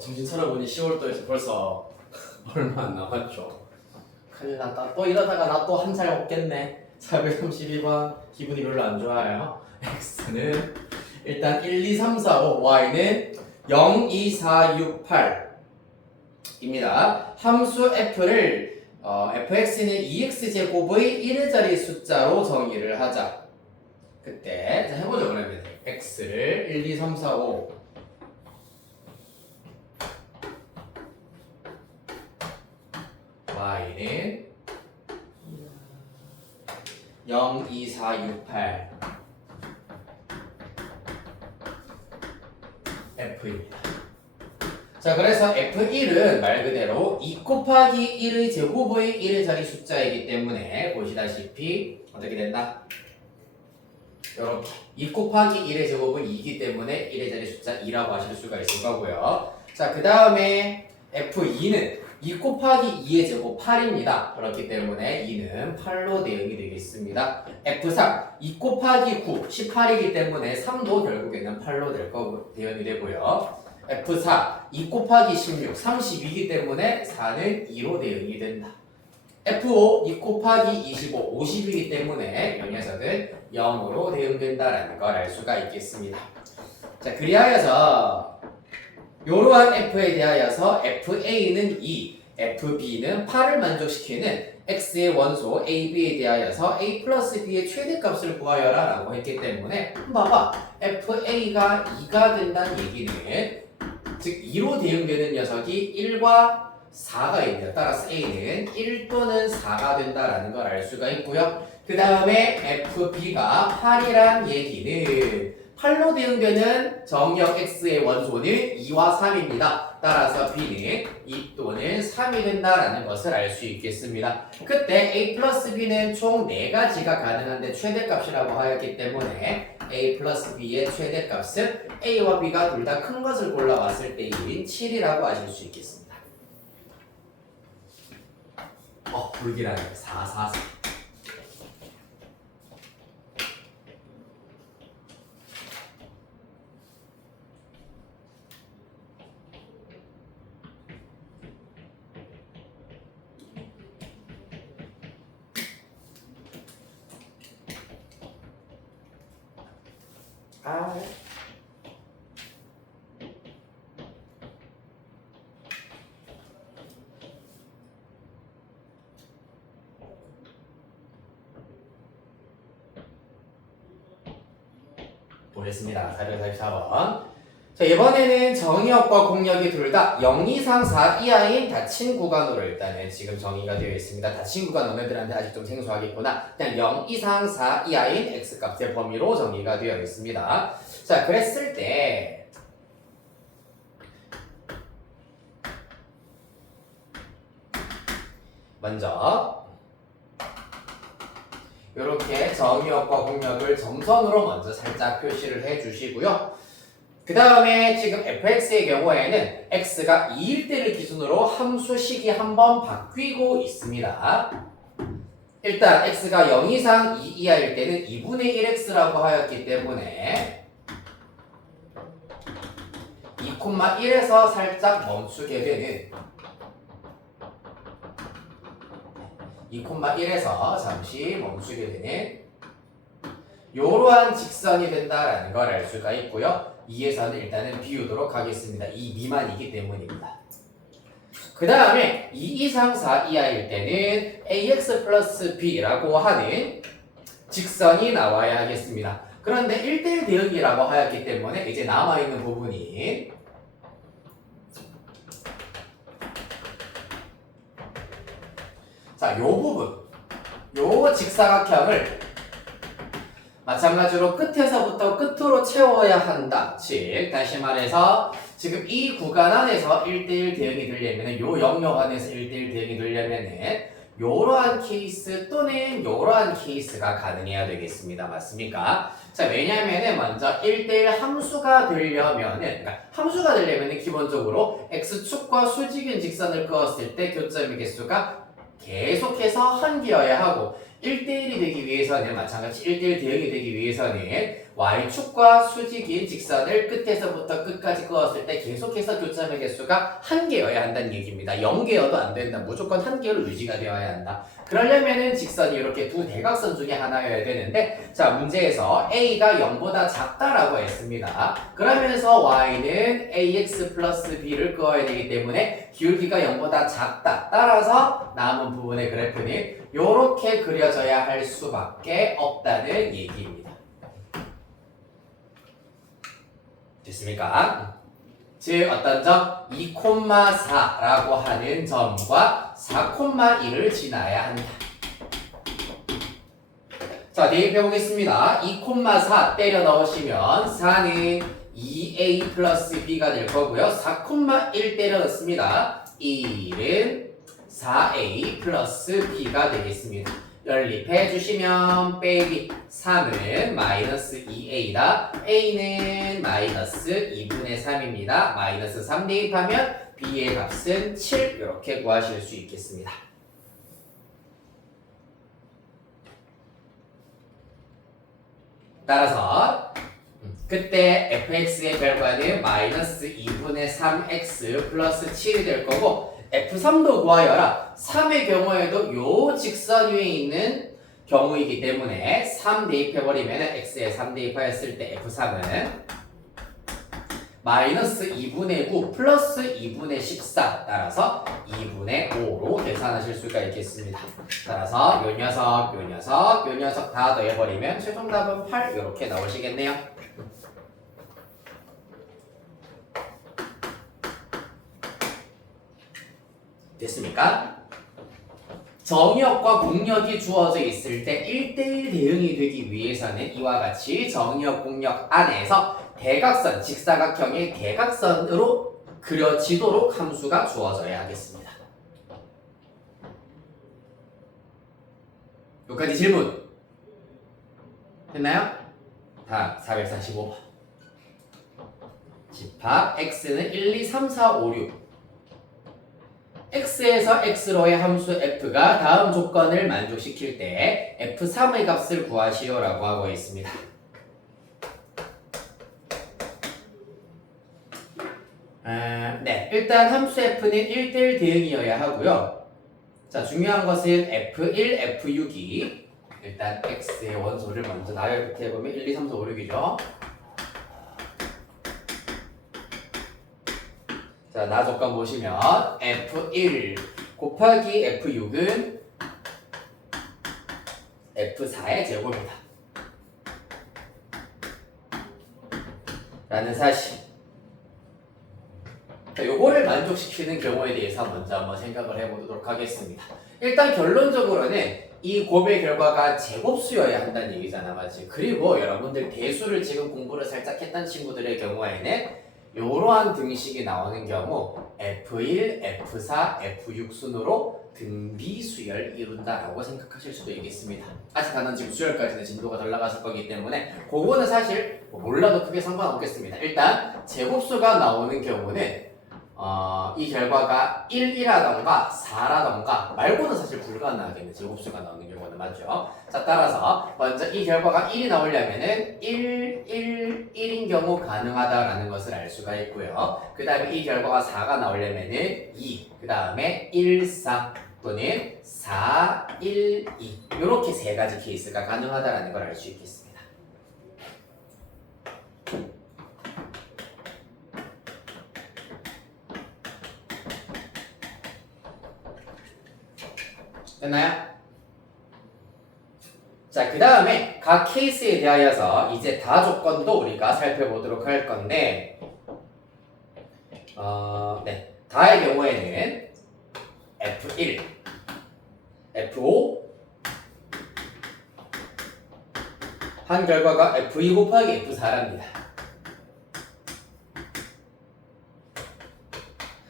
정신 차려보니 10월도에서 벌써 얼마 안 남았죠. 큰일 났다. 또 이러다가 나 또 한 살 먹겠네. 432번 기분이 별로 안 좋아요. x는 일단 1, 2, 3, 4, 5, y는 0, 2, 4, 6, 8입니다. 함수 f를 fx는 2x제곱의 1의 숫자로 정의를 하자. 그때 자, 해보죠. 그러면 x를 1, 2, 3, 4, 5 y는 0, 2, 4, 6, 8 F입니다. 자, 그래서 F1은 말 그대로 2 곱하기 1의 제곱의 1의 자리 숫자이기 때문에 보시다시피 어떻게 된다? 이렇게 2 곱하기 1의 제곱은 2이기 때문에 1의 자리 숫자 2라고 하실 수가 있을 거고요. 자, 그 다음에 F2는 2 곱하기 2의 제곱 8입니다. 그렇기 때문에 2는 8로 대응이 되겠습니다. F3, 2 곱하기 9, 18이기 때문에 3도 결국에는 8로 될 거고 대응이 되고요. F4, 2 곱하기 16, 32이기 때문에 4는 2로 대응이 된다. F5, 2 곱하기 25, 50이기 때문에 이 녀석은 0으로 대응된다라는 걸 알 수가 있겠습니다. 자, 그리하여서 이러한 F에 대하여서 FA는 2, FB는 8을 만족시키는 X의 원소 AB에 대하여서 A 플러스 B의 최대값을 구하여라 라고 했기 때문에 봐봐. FA가 2가 된다는 얘기는 즉 2로 대응되는 녀석이 1과 4가 있네요. 따라서 A는 1 또는 4가 된다라는 걸 알 수가 있고요. 그 다음에 FB가 8이란 얘기는 8로 대응되는 정역 X의 원소는 2와 3입니다. 따라서 B는 2 또는 3이 된다라는 것을 알 수 있겠습니다. 그때 A 플러스 B는 총 4가지가 가능한데 최대값이라고 하였기 때문에 A 플러스 B의 최대값은 A와 B가 둘 다 큰 것을 골라왔을 때인 7이라고 하실 수 있겠습니다. 불길하네. 4, 4, 4. 보겠습니다. 444번. 자, 이번에는 정의역과 공역이 둘 다 0 이상 4 이하인 닫힌 구간으로 일단은 지금 정의가 되어 있습니다. 닫힌 구간 너네들한테 아직 좀 생소하겠구나. 그냥 0 이상 4 이하인 x값의 범위로 정의가 되어 있습니다. 자, 그랬을 때 먼저 이렇게 정의역과 공역을 점선으로 먼저 살짝 표시를 해주시고요. 그 다음에 지금 fx의 경우에는 x가 2일 때를 기준으로 함수식이 한번 바뀌고 있습니다. 일단 x가 0 이상 2 이하일 때는 2분의 1x라고 하였기 때문에 2,1에서 살짝 멈추게 되는 2,1에서 잠시 멈추게 되는 이러한 직선이 된다라는 걸 알 수가 있고요. 2에서는 일단은 비우도록 하겠습니다. 2 미만이기 때문입니다. 그 다음에 2 이상 4 이하일 때는 ax 플러스 b라고 하는 직선이 나와야 하겠습니다. 그런데 1대1 대응이라고 하였기 때문에 이제 남아있는 부분이 자, 요 부분, 요 직사각형을 마찬가지로 끝에서부터 끝으로 채워야 한다. 즉, 다시 말해서 지금 이 구간 안에서 1대1 대응이 되려면 요 영역 안에서 1대1 대응이 되려면은 요러한 케이스 또는 요러한 케이스가 가능해야 되겠습니다. 맞습니까? 자, 왜냐면은 먼저 1대1 함수가 되려면은, 그러니까 함수가 되려면은 기본적으로 x축과 수직인 직선을 그었을 때 교점의 개수가 계속해서 한 개여야 하고 1대1이 되기 위해서는 마찬가지 1대1 대응이 되기 위해서는 y축과 수직인 직선을 끝에서부터 끝까지 그었을 때 계속해서 교점의 개수가 한 개여야 한다는 얘기입니다. 0개여도 안 된다. 무조건 한 개로 유지가 되어야 한다. 그러려면은 직선이 이렇게 두 대각선 중에 하나여야 되는데, 자, 문제에서 a가 0보다 작다라고 했습니다. 그러면서 y는 ax 플러스 b를 그어야 되기 때문에 기울기가 0보다 작다. 따라서 남은 부분의 그래프는 이렇게 그려져야 할 수밖에 없다는 얘기입니다. 됐습니까? 즉 어떤 점? 2,4라고 하는 점과 4,1을 지나야 한다. 자, 대입해 보겠습니다. 2,4 때려 넣으시면 4는 2a 플러스 b가 될 거고요. 4,1 때려 넣습니다. 1은 4a 플러스 b가 되겠습니다. 연립해 주시면 빼기 3은 마이너스 2a다. a는 마이너스 2분의 3입니다. 마이너스 3 대입하면 b의 값은 7 이렇게 구하실 수 있겠습니다. 따라서 그때 fx의 결과는 마이너스 2분의 3x 플러스 7이 될 거고 F3도 구하여라. 3의 경우에도 요 직선 위에 있는 경우이기 때문에 3 대입해버리면 x에 3 대입하였을 때 F3은 마이너스 2분의 9 플러스 2분의 14 따라서 2분의 5로 계산하실 수가 있겠습니다. 따라서 요 녀석 다 더해버리면 최종 답은 8 이렇게 나오시겠네요. 됐습니까? 정의역과 공역이 주어져 있을 때 1대1 대응이 되기 위해서는 이와 같이 정의역, 공역 안에서 대각선, 직사각형의 대각선으로 그려지도록 함수가 주어져야 하겠습니다. 여기까지 질문 됐나요? 다음 445번 집합 x는 1, 2, 3, 4, 5, 6 x에서 x로의 함수 f가 다음 조건을 만족시킬 때 f3의 값을 구하시오라고 하고 있습니다. 네, 일단 함수 f는 1대1 대응이어야 하고요. 자, 중요한 것은 f1, f6이 일단 x의 원소를 먼저 나열부터 해보면 1, 2, 3, 4, 5, 6이죠. 자, 나 조건 보시면 F1 곱하기 F6은 F4의 제곱이다. 라는 사실. 자, 요거를 만족시키는 경우에 대해서 먼저 한번 생각을 해보도록 하겠습니다. 일단 결론적으로는 이 곱의 결과가 제곱수여야 한다는 얘기잖아, 맞지? 그리고 여러분들 대수를 지금 공부를 살짝 했던 친구들의 경우에는 이러한 등식이 나오는 경우 F1, F4, F6 순으로 등비수열을 이룬다라고 생각하실 수도 있겠습니다. 아직 나는 지금 수열까지는 진도가 덜 나갔을 거기 때문에 그거는 사실 몰라도 크게 상관없겠습니다. 일단 제곱수가 나오는 경우는 이 결과가 1이라던가 4라던가 말고는 사실 불가능하겠네. 제곱수가 나오는 경우는 맞죠? 자, 따라서 먼저 이 결과가 1이 나오려면은 1인 경우 가능하다라는 것을 알 수가 있고요. 그 다음에 이 결과가 4가 나오려면은 2, 그 다음에 1, 4 또는 4, 1, 2 이렇게 세 가지 케이스가 가능하다라는 걸 알 수 있겠습니다. 됐나요? 자, 그 다음에 각 케이스에 대하여서 이제 다 조건도 우리가 살펴보도록 할 건데 네, 다의 경우에는 F1, F5 한 결과가 F2 곱하기 F4랍니다.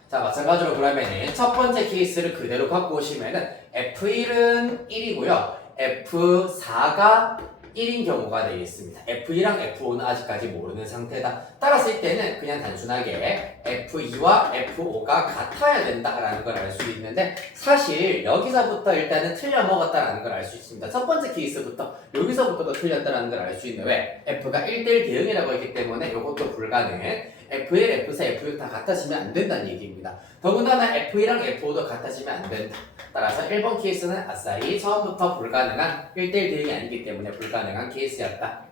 자, 마찬가지로 그러면은 첫 번째 케이스를 그대로 갖고 오시면은 F1은 1이고요. F4가 1인 경우가 되겠습니다. F2랑 F5는 아직까지 모르는 상태다. 따라서 이때는 그냥 단순하게 F2와 F5가 같아야 된다라는 걸 알 수 있는데 사실 여기서부터 일단은 틀려 먹었다라는 걸 알 수 있습니다. 첫 번째 케이스부터 여기서부터도 틀렸다라는 걸 알 수 있는 왜? F가 1대1 대응이라고 했기 때문에 이것도 불가능. F1, F4, F6 다 같아지면 안 된다는 얘기입니다. 더군다나 F1랑 F5도 같아지면 안 된다. 따라서 1번 케이스는 아싸리 처음부터 불가능한 1대1 대응이 아니기 때문에 불가능한 케이스였다.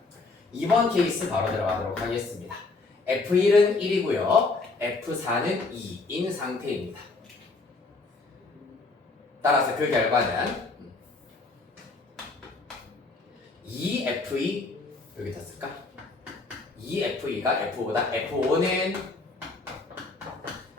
2번 케이스 바로 들어가도록 하겠습니다. F1은 1이고요. F4는 2인 상태입니다. 따라서 그 결과는 2F2 여기다 쓸까? 2F2가 F5다. F5는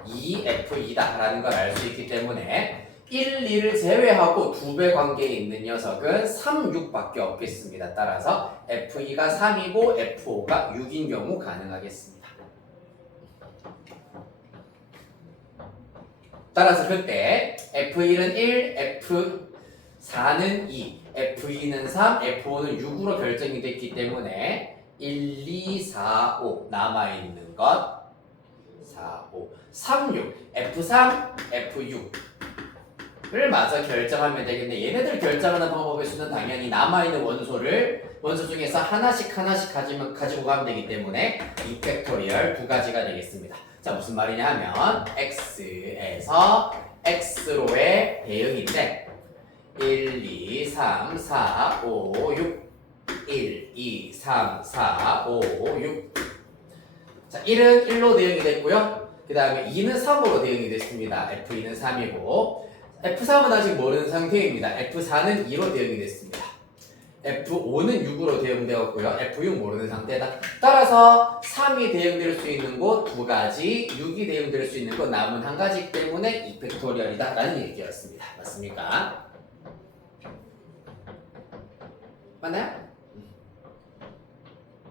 2F2다 라는 걸 알 수 있기 때문에 1, 2를 제외하고 2배 관계에 있는 녀석은 3, 6밖에 없겠습니다. 따라서 F2가 3이고 F5가 6인 경우 가능하겠습니다. 따라서 그때 F1은 1, F4는 2, F2는 3, F5는 6으로 결정이 됐기 때문에 1, 2, 4, 5 남아있는 것 4, 5, 3, 6 F3, F6를 마저 결정하면 되겠네. 얘네들 결정하는 방법의 수는 당연히 남아있는 원소 중에서 하나씩 가지고 가면 되기 때문에 2팩토리얼 두 가지가 되겠습니다. 자, 무슨 말이냐 하면 X에서 X로의 대응인데 1, 2, 3, 4, 5, 6 1, 2, 3, 4, 5, 6 자, 1은 1로 대응이 됐고요. 그 다음에 2는 3으로 대응이 됐습니다. F2는 3이고 F3은 아직 모르는 상태입니다. F4는 2로 대응이 됐습니다. F5는 6으로 대응되었고요. F6 모르는 상태다. 따라서 3이 대응될 수 있는 곳 두 가지, 6이 대응될 수 있는 곳 남은 한 가지 때문에 2팩토리얼이다 라는 얘기였습니다. 맞습니까? 맞나요?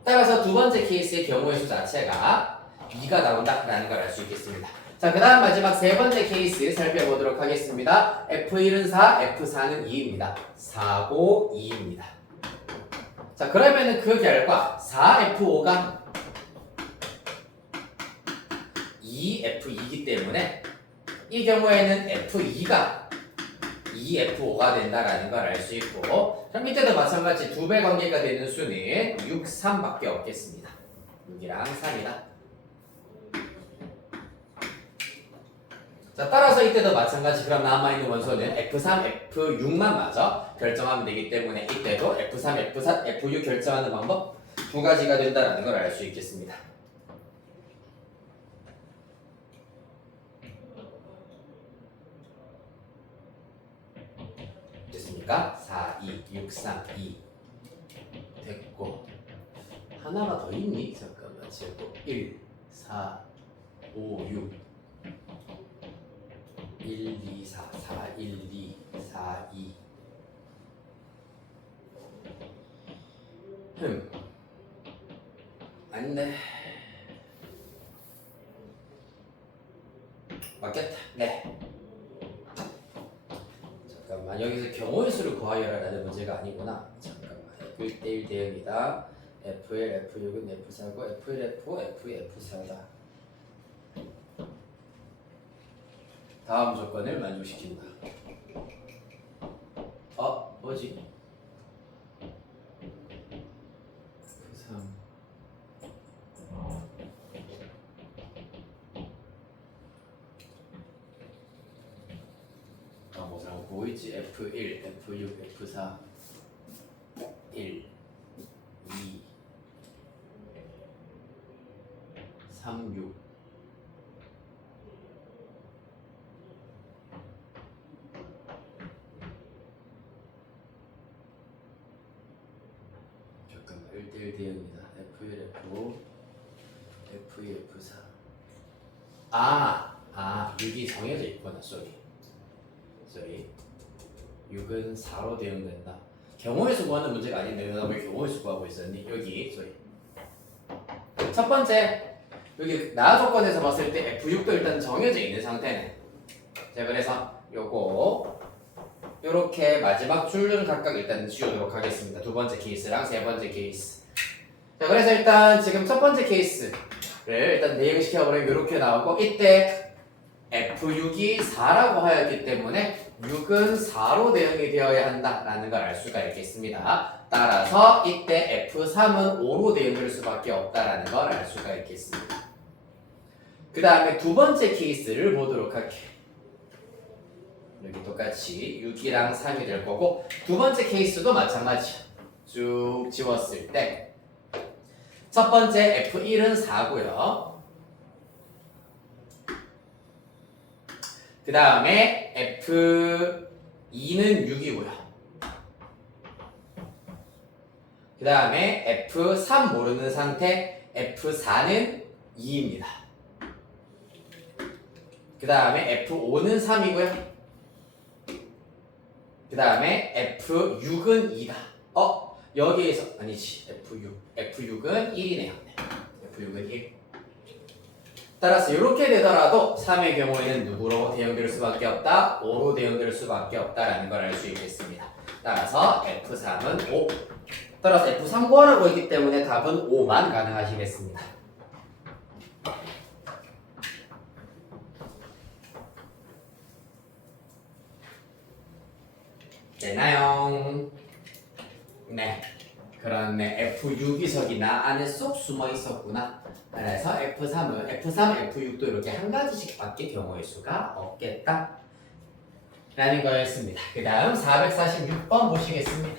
따라서 두 번째 케이스의 경우의 수 자체가 2가 나온다라는 걸 알 수 있겠습니다. 자, 그 다음 마지막 세 번째 케이스 살펴보도록 하겠습니다. F1은 4, F4는 2입니다. 4, 5, 2입니다. 자, 그러면은 그 결과 4F5가 2F2이기 때문에 이 경우에는 F2가 2F5가 된다라는 걸 알 수 있고 그럼 이때도 마찬가지 2배 관계가 되는 수는 6, 3밖에 없겠습니다. 6이랑 3이다. 자, 따라서 이때도 마찬가지 그럼 남아있는 원소는 F3, F6만 마저 결정하면 되기 때문에 이때도 F3, F4, F6 결정하는 방법 두 가지가 된다는 걸 알 수 있겠습니다. 됐습니까? 4, 2, 6, 3, 2 됐고 하나가 더 있니? 잠깐만 제곱 1, 4, 5, 6 1, 2, 4, 4, 1, 2, 4, 2 아닌데 맞겠다. 네. 잠깐만 여기서 경우의 수를 구하여라라는 문제가 아니구나. 잠깐만 F1대1 대응이다. F1, F6은 F4고 F1, F5, F2, F4다. 다음 조건을 만족시킨다. 뭐지? F3 뭐 있지? F1, F6, F4 1, 2 3, 6 잠깐만 1대1 대응이다. F1, F5 F2, F4 6이 정해져 있구나. 쏘리 6은 4로 대응된다. 경우의 수 구하는 문제가 아닌데 내가 왜 경우의 수 구하고 있었니? 여기 첫 번째 여기 나 조건에서 봤을 때 F6도 일단 정해져 있는 상태네. 자, 그래서 요거 이렇게 마지막 줄은 각각 일단 지우도록 하겠습니다. 두 번째 케이스랑 세 번째 케이스. 자, 그래서 일단 지금 첫 번째 케이스를 일단 대응시켜버리면 이렇게 나오고, 이때 F6이 4라고 하였기 때문에 6은 4로 대응이 되어야 한다라는 걸 알 수가 있겠습니다. 따라서 이때 F3은 5로 대응될 수밖에 없다라는 걸 알 수가 있겠습니다. 그 다음에 두 번째 케이스를 보도록 할게요. 여기 똑같이 6이랑 3이 될 거고, 두 번째 케이스도 마찬가지야. 쭉 지웠을 때 첫 번째 F1은 4고요. 그 다음에 F2는 6이고요. 그 다음에 F3 모르는 상태 F4는 2입니다. 그 다음에 F5는 3이고요. 그 다음에 F6은 2다. 여기에서 아니지. F6은 1이네요. F6은 1. 따라서 이렇게 되더라도 3의 경우에는 누구로 대응될 수밖에 없다? 5로 대응될 수밖에 없다라는 걸 알 수 있겠습니다. 따라서 F3은 5. 따라서 F3 구하라고 했기 때문에 답은 5만 가능하시겠습니다. 되나요? 네. 그렇네. F6이 저기 나 안에 쏙 숨어 있었구나. 그래서 F3, F6도 이렇게 한 가지씩 밖에 경우일 수가 없겠다. 라는 거였습니다. 그 다음 446번 보시겠습니다.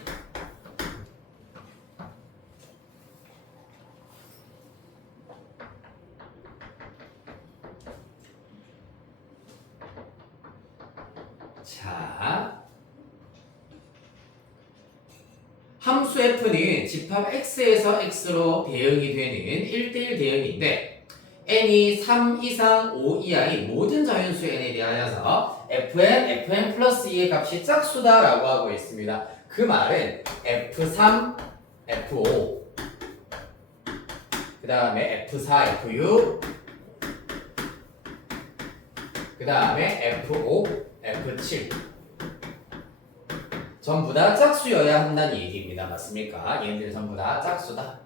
자, 함수 f는 집합 x에서 x로 대응이 되는 1대1 대응인데, n이 3 이상 5 이하의 모든 자연수 n에 대하여서 fn 플러스 2의 값이 짝수다라고 하고 있습니다. 그 말은 f3, f5, 그 다음에 f4, f6, 그 다음에 f5, f7 전부 다 짝수여야 한다는 얘기입니다. 맞습니까? 얘네들 전부 다 짝수다.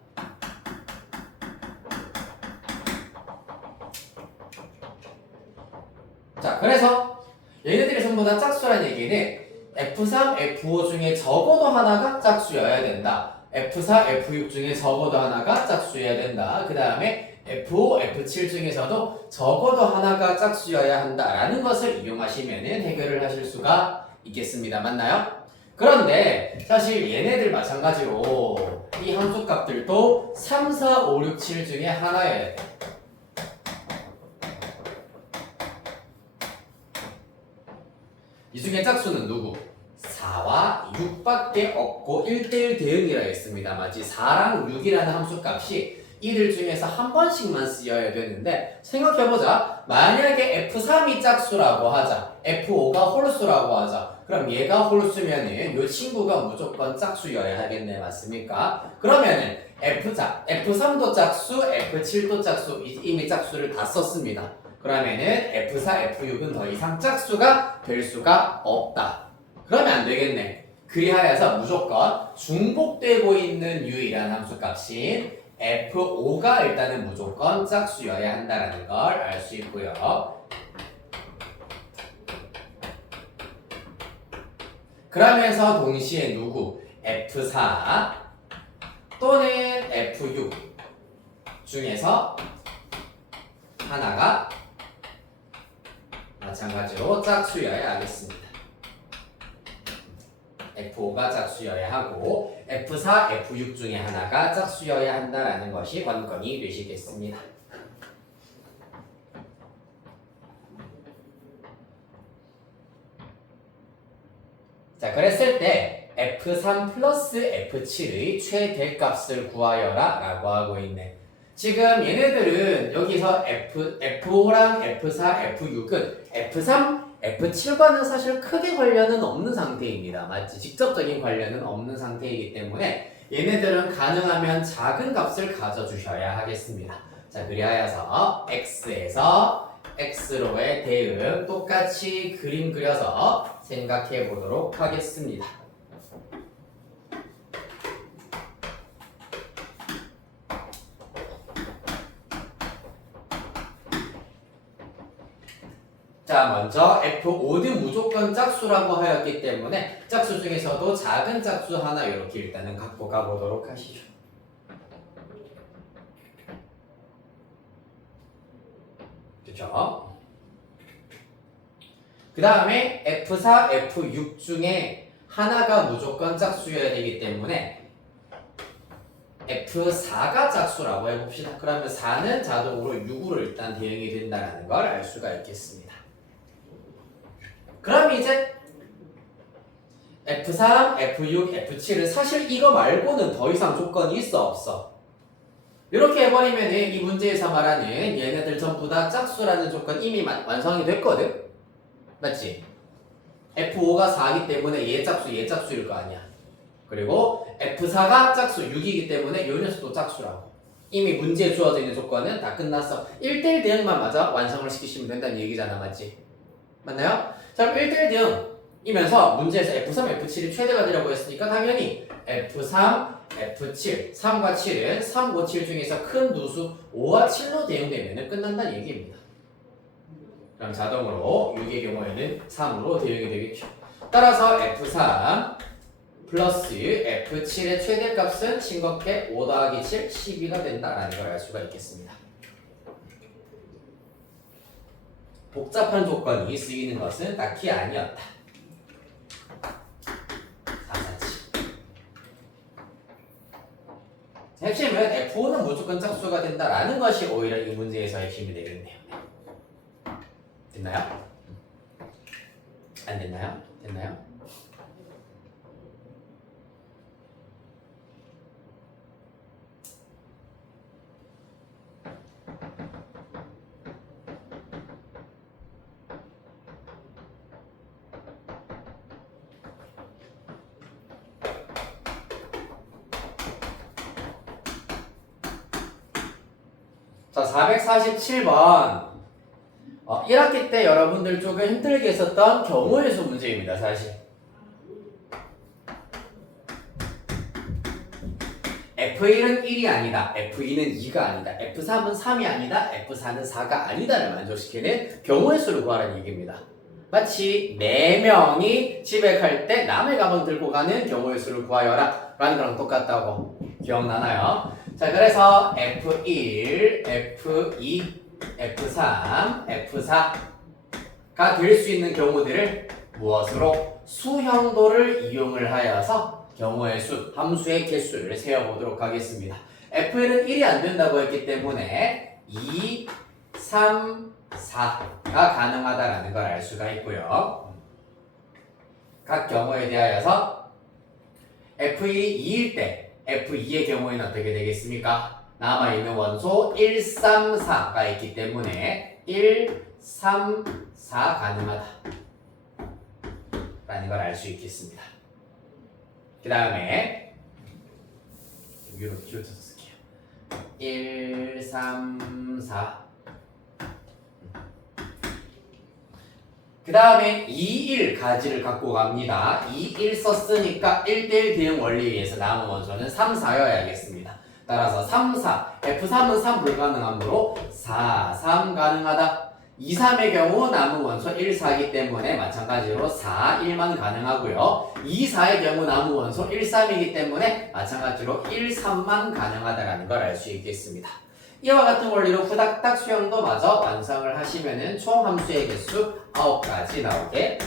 자, 그래서 얘네들이 전부 다 짝수라는 얘기는 F3, F5 중에 적어도 하나가 짝수여야 된다. F4, F6 중에 적어도 하나가 짝수여야 된다. 그 다음에 F5, F7 중에서도 적어도 하나가 짝수여야 한다라는 것을 이용하시면 해결을 하실 수가 있겠습니다. 맞나요? 그런데 사실 얘네들 마찬가지로 이 함수값들도 3, 4, 5, 6, 7 중에 하나여야 돼. 이 중에 짝수는 누구? 4와 6밖에 없고 1대1 대응이라 했습니다. 마치 4랑 6이라는 함수값이 이들 중에서 한 번씩만 쓰여야 되는데, 생각해보자. 만약에 F3이 짝수라고 하자, F5가 홀수라고 하자. 그럼 얘가 홀수면은 이 친구가 무조건 짝수여야 하겠네. 맞습니까? 그러면은 F3도 짝수, F7도 짝수, 이미 짝수를 다 썼습니다. 그러면은 F4, F6은 더 이상 짝수가 될 수가 없다. 그러면 안 되겠네. 그리하여서 무조건 중복되고 있는 유일한 함수값인 F5가 일단은 무조건 짝수여야 한다는 걸 알 수 있고요. 그러면서 동시에 누구? F4 또는 F6 중에서 하나가 마찬가지로 짝수여야 하겠습니다. F5가 짝수여야 하고 F4, F6 중에 하나가 짝수여야 한다는 것이 관건이 되시겠습니다. 자, 그랬을 때 F3 플러스 F7의 최대값을 구하여라 라고 하고 있네. 지금 얘네들은 여기서 F5랑 F4, F6은 F3, F7과는 사실 크게 관련은 없는 상태입니다. 맞지? 직접적인 관련은 없는 상태이기 때문에 얘네들은 가능하면 작은 값을 가져주셔야 하겠습니다. 자, 그리하여서 X에서 x로의 대응 똑같이 그림 그려서 생각해 보도록 하겠습니다. 자, 먼저 F5는 무조건 짝수라고 하였기 때문에 짝수 중에서도 작은 짝수 하나 이렇게 일단은 갖고 가보도록 하시죠. 그렇죠? 그 다음에 F4, F6 중에 하나가 무조건 짝수여야 되기 때문에 F4가 짝수라고 해봅시다. 그러면 4는 자동으로 6으로 일단 대응이 된다는 걸 알 수가 있겠습니다. 그럼 이제 F3, F6, F7은 사실 이거 말고는 더 이상 조건이 있어 없어? 이렇게 해버리면 이 문제에서 말하는 얘네들 전부 다 짝수라는 조건 이미 완성이 됐거든? 맞지? F5가 4이기 때문에 얘 짝수일 거 아니야. 그리고 F4가 짝수 6이기 때문에 요 녀석도 짝수라고. 이미 문제에 주어져 있는 조건은 다 끝났어. 1대1 대응만 맞아 완성을 시키시면 된다는 얘기잖아. 맞지? 맞나요? 자, 그럼 1대1 대응이면서 문제에서 F3, F7이 최대가 되려고 했으니까 당연히 F3, F7, 3과 7은 3, 5, 7 중에서 큰 누수 5와 7로 대응되면 끝난다는 얘기입니다. 그럼 자동으로 6의 경우에는 3으로 대응이 되겠죠. 따라서 F3 플러스 F7의 최대값은 싱겁게 5 더하기 7, 12가 된다라는 걸 알 수가 있겠습니다. 복잡한 조건이 쓰이는 것은 딱히 아니었다. 447. 핵심은 F5는 무조건 짝수가 된다라는 것이 오히려 이 문제에서 핵심이 되겠네요. 됐나요? 안 됐나요? 됐나요? 자, 447번 1학기 때 여러분들 조금 힘들게 했었던 경우의 수 문제입니다. 사실 F1은 1이 아니다, F2는 2가 아니다, F3은 3이 아니다, F4는 4가 아니다를 만족시키는 경우의 수를 구하라는 얘기입니다. 마치 4명이 집에 갈 때 남의 가방 들고 가는 경우의 수를 구하여라 라는 거랑 똑같다고. 기억나나요? 자, 그래서 F1, F2, F3, F4가 될 수 있는 경우들을 무엇으로? 수형도를 이용을 하여서 경우의 수, 함수의 개수를 세어보도록 하겠습니다. F1은 1이 안 된다고 했기 때문에 2, 3, 4가 가능하다라는 걸 알 수가 있고요. 각 경우에 대하여서 F1이 2일 때 F2의 경우에는 어떻게 되겠습니까? 남아있는 원소 1, 3, 4가 있기 때문에 1, 3, 4 가능하다 라는 걸 알 수 있겠습니다. 그 다음에 위로 키워쳐서 쓸게요. 1, 3, 4 그 다음에 2, 1 가지를 갖고 갑니다. 2, 1 썼으니까 1대1 대응 원리에 의해서 남은 원소는 3, 4여야겠습니다. 따라서 3, 4, F3은 3 불가능하므로 4, 3 가능하다. 2, 3의 경우 남은 원소 1, 4이기 때문에 마찬가지로 4, 1만 가능하고요. 2, 4의 경우 남은 원소 1, 3이기 때문에 마찬가지로 1, 3만 가능하다라는 걸 알 수 있겠습니다. 이와 같은 원리로 후닥닥 수형도 마저 완성을 하시면은 총 함수의 개수 9가지 나오게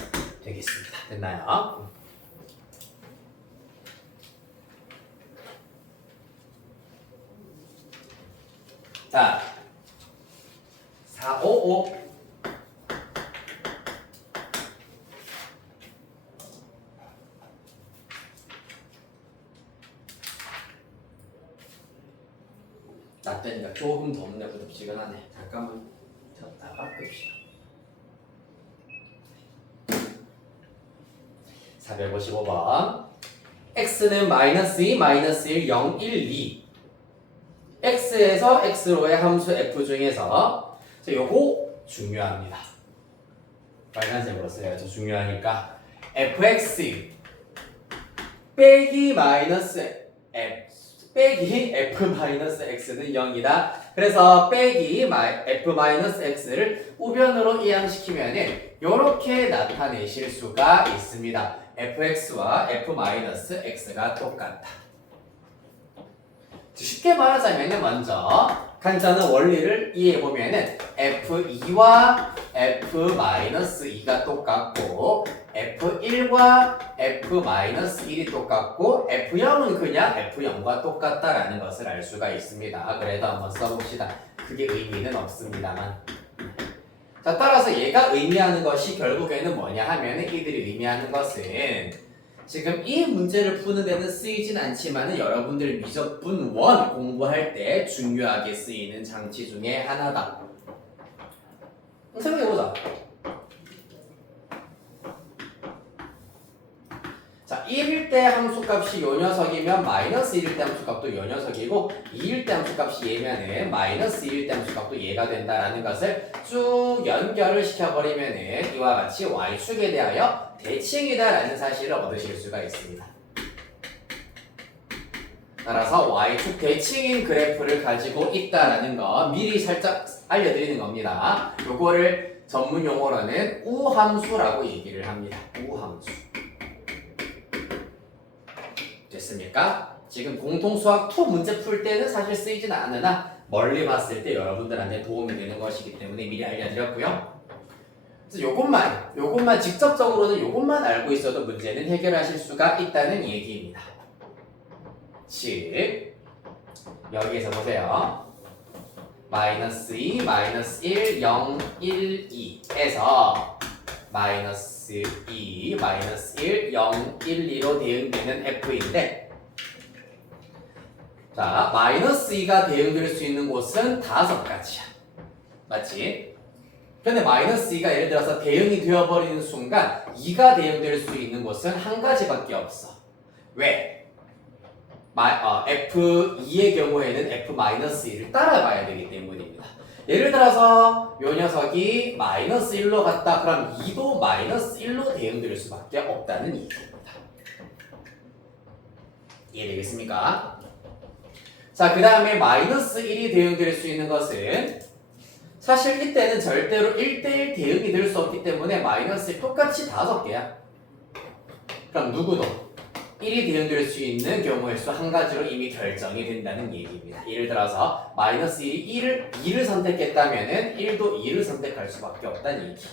되겠습니다. 됐나요? 자, 4, 5, 5. 낮되니까 조금 덥네. 부덥지근하네. 잠깐만 졌다가 끕시다. 455번 x는 -2, -1, 0, 1, 2 x에서 x로의 함수 f 중에서 요거 중요합니다. 빨간색으로 써야죠. 중요하니까 fx 빼기 마이너스 빼기 f 마이너스 x는 0이다. 그래서 빼기 f 마이너스 x를 우변으로 이항시키면 이렇게 나타내실 수가 있습니다. fx와 f 마이너스 x가 똑같다. 쉽게 말하자면 먼저 간단한 원리를 이해해보면 f2와 f-2가 똑같고 f1과 f-1이 똑같고 f0은 그냥 f0과 똑같다라는 것을 알 수가 있습니다. 그래도 한번 써봅시다. 그게 의미는 없습니다만. 자, 따라서 얘가 의미하는 것이 결국에는 뭐냐 하면 이들이 의미하는 것은 지금 이 문제를 푸는 데는 쓰이진 않지만 여러분들 미적분 1 공부할 때 중요하게 쓰이는 장치 중에 하나다. 생각해보자. 자, 1일 때 함수값이 요 녀석이면 마이너스 1일 때 함수값도 요 녀석이고 2일 때 함수값이 얘면은 마이너스 2일 때 함수값도 얘가 된다라는 것을 쭉 연결을 시켜버리면은 이와 같이 y축에 대하여 대칭이다라는 사실을 얻으실 수가 있습니다. 따라서 y축 대칭인 그래프를 가지고 있다라는 거 미리 살짝 알려드리는 겁니다. 요거를 전문 용어로는 우함수라고 얘기를 합니다. 우함수. 됐습니까? 지금 공통수학 2 문제 풀 때는 사실 쓰이진 않으나 멀리 봤을 때 여러분들한테 도움이 되는 것이기 때문에 미리 알려드렸고요. 그래서 요것만 직접적으로는 요것만 알고 있어도 문제는 해결하실 수가 있다는 얘기입니다. 즉 여기에서 보세요. 마이너스 2, 마이너스 1, 0, 1, 2에서 마이너스 2, 마이너스 1, 0, 1, 2로 대응되는 f인데 자, 마이너스 2가 대응될 수 있는 곳은 5가지야. 맞지? 근데 마이너스 2가 예를 들어서 대응이 되어버리는 순간 2가 대응될 수 있는 곳은 한 가지밖에 없어. 왜? F2의 경우에는 F-2를 따라가야 되기 때문입니다. 예를 들어서 요 녀석이 마이너스 1로 갔다. 그럼 2도 마이너스 1로 대응될 수밖에 없다는 얘기입니다. 이해되겠습니까? 자, 그 다음에 마이너스 1이 대응될 수 있는 것은 사실 이때는 절대로 1대1 대응이 될 수 없기 때문에 마이너스 1 똑같이 5개야. 그럼 누구도 1이 대응될 수 있는 경우의 수 한 가지로 이미 결정이 된다는 얘기입니다. 예를 들어서 마이너스 1이 2를 선택했다면 1도 2를 선택할 수밖에 없다는 얘기.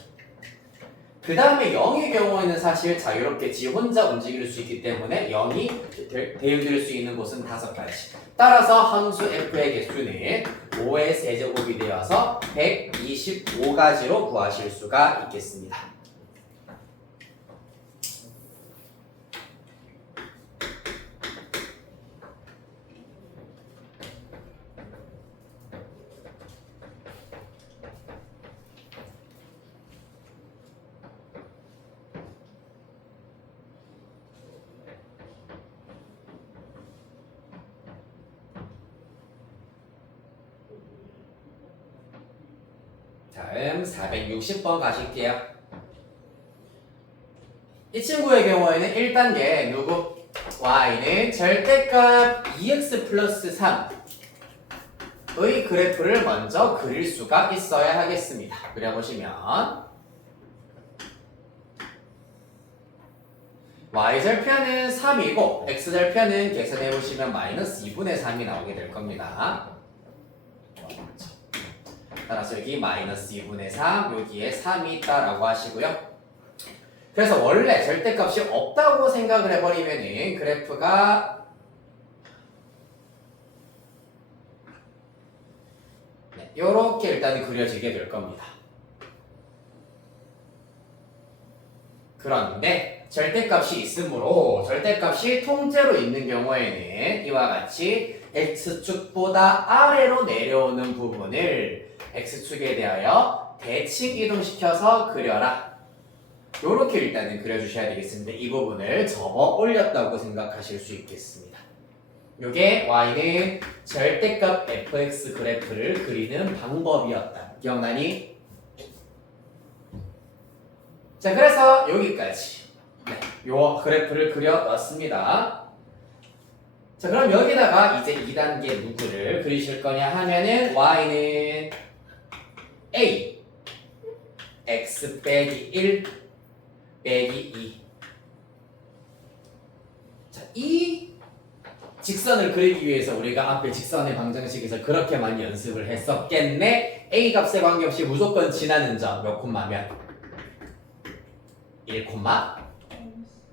그 다음에 0의 경우에는 사실 자유롭게 지 혼자 움직일 수 있기 때문에 0이 대응될 수 있는 곳은 5가지. 따라서 함수 f의 개수는 5의 세제곱이 되어서 125가지로 구하실 수가 있겠습니다. 다음 460번 가실게요. 이 친구의 경우에는 1단계 누구? y는 절대값 2x 플러스 3의 그래프를 먼저 그릴 수가 있어야 하겠습니다. 그려보시면 y절편은 3이고 x절편은 계산해보시면 마이너스 2분의 3이 나오게 될 겁니다. 따라서 여기 마이너스 2분의 3, 여기에 3이 있다라고 하시고요. 그래서 원래 절대값이 없다고 생각을 해버리면은 그래프가 이렇게 일단 그려지게 될 겁니다. 그런데 절대값이 있으므로 절대값이 통째로 있는 경우에는 이와 같이 x축보다 아래로 내려오는 부분을 x축에 대하여 대칭 이동시켜서 그려라. 요렇게 일단은 그려주셔야 되겠습니다. 이 부분을 접어 올렸다고 생각하실 수 있겠습니다. 요게 y는 절대값 fx 그래프를 그리는 방법이었다. 기억나니? 자, 그래서 여기까지 요 그래프를 그려 놨습니다. 자, 그럼 여기다가 이제 2단계 누구를 그리실 거냐 하면은 y는 a x 빼기 1 빼기 2. 자, 이 직선을 그리기 위해서 우리가 앞에 직선의 방정식에서 그렇게 많이 연습을 했었겠네. a 값에 관계없이 무조건 지나는 점 몇 콤마면 1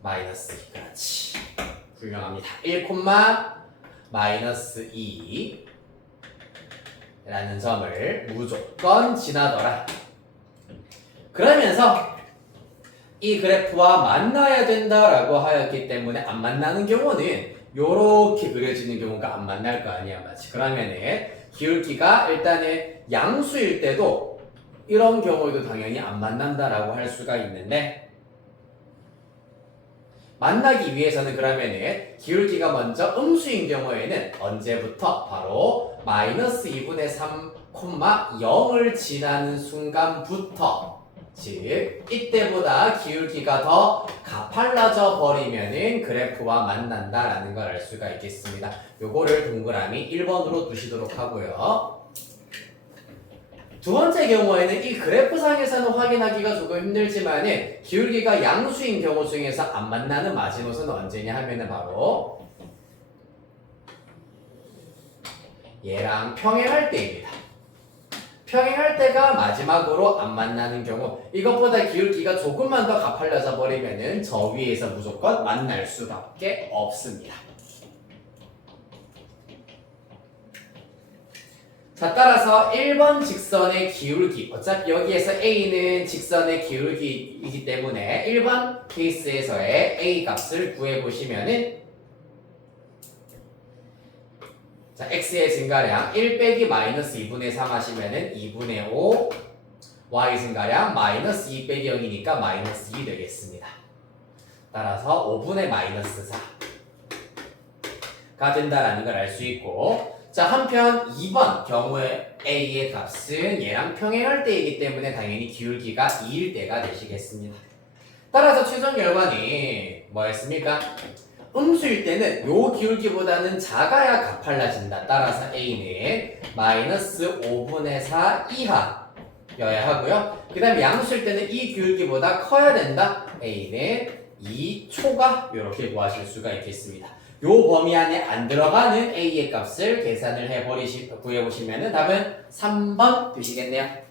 마이너스 2. 그렇지. 훌륭합니다. 1 마이너스 2 라는 점을 무조건 지나더라. 그러면서 이 그래프와 만나야 된다라고 하였기 때문에 안 만나는 경우는 요렇게 그려지는 경우가 안 만날 거 아니야, 맞지? 그러면은 기울기가 일단은 양수일 때도 이런 경우에도 당연히 안 만난다라고 할 수가 있는데, 만나기 위해서는 그러면은 기울기가 먼저 음수인 경우에는 언제부터? 바로 마이너스 2분의 3, 0을 지나는 순간부터, 즉 이때보다 기울기가 더 가팔라져 버리면은 그래프와 만난다라는 걸 알 수가 있겠습니다. 요거를 동그라미 1번으로 두시도록 하고요. 두 번째 경우에는 이 그래프상에서는 확인하기가 조금 힘들지만은 기울기가 양수인 경우 중에서 안 만나는 마지노선은 언제냐 하면은 바로 얘랑 평행할 때입니다. 평행할 때가 마지막으로 안 만나는 경우, 이것보다 기울기가 조금만 더 가팔려져 버리면은 저 위에서 무조건 만날 수밖에 없습니다. 자, 따라서 1번 직선의 기울기, 어차피 여기에서 A는 직선의 기울기이기 때문에 1번 케이스에서의 A 값을 구해보시면은, 자, x의 증가량 1 빼기 마이너스 2분의 3 하시면은 2분의 5, y 증가량 마이너스 2 빼기 0이니까 마이너스 2 되겠습니다. 따라서 5분의 마이너스 4가 된다라는 걸 알 수 있고, 자, 한편 2번 경우에 a의 값은 얘랑 평행할 때이기 때문에 당연히 기울기가 2일 때가 되시겠습니다. 따라서 최종 결과는 뭐였습니까? 음수일 때는 요 기울기보다는 작아야 가팔라진다. 따라서 a는 마이너스 5분의 4 이하여야 하고요. 그 다음에 양수일 때는 이 기울기보다 커야 된다. a는 2초가 이렇게 구하실 수가 있겠습니다. 요 범위 안에 안 들어가는 a의 값을 계산을 구해보시면 답은 3번 되시겠네요.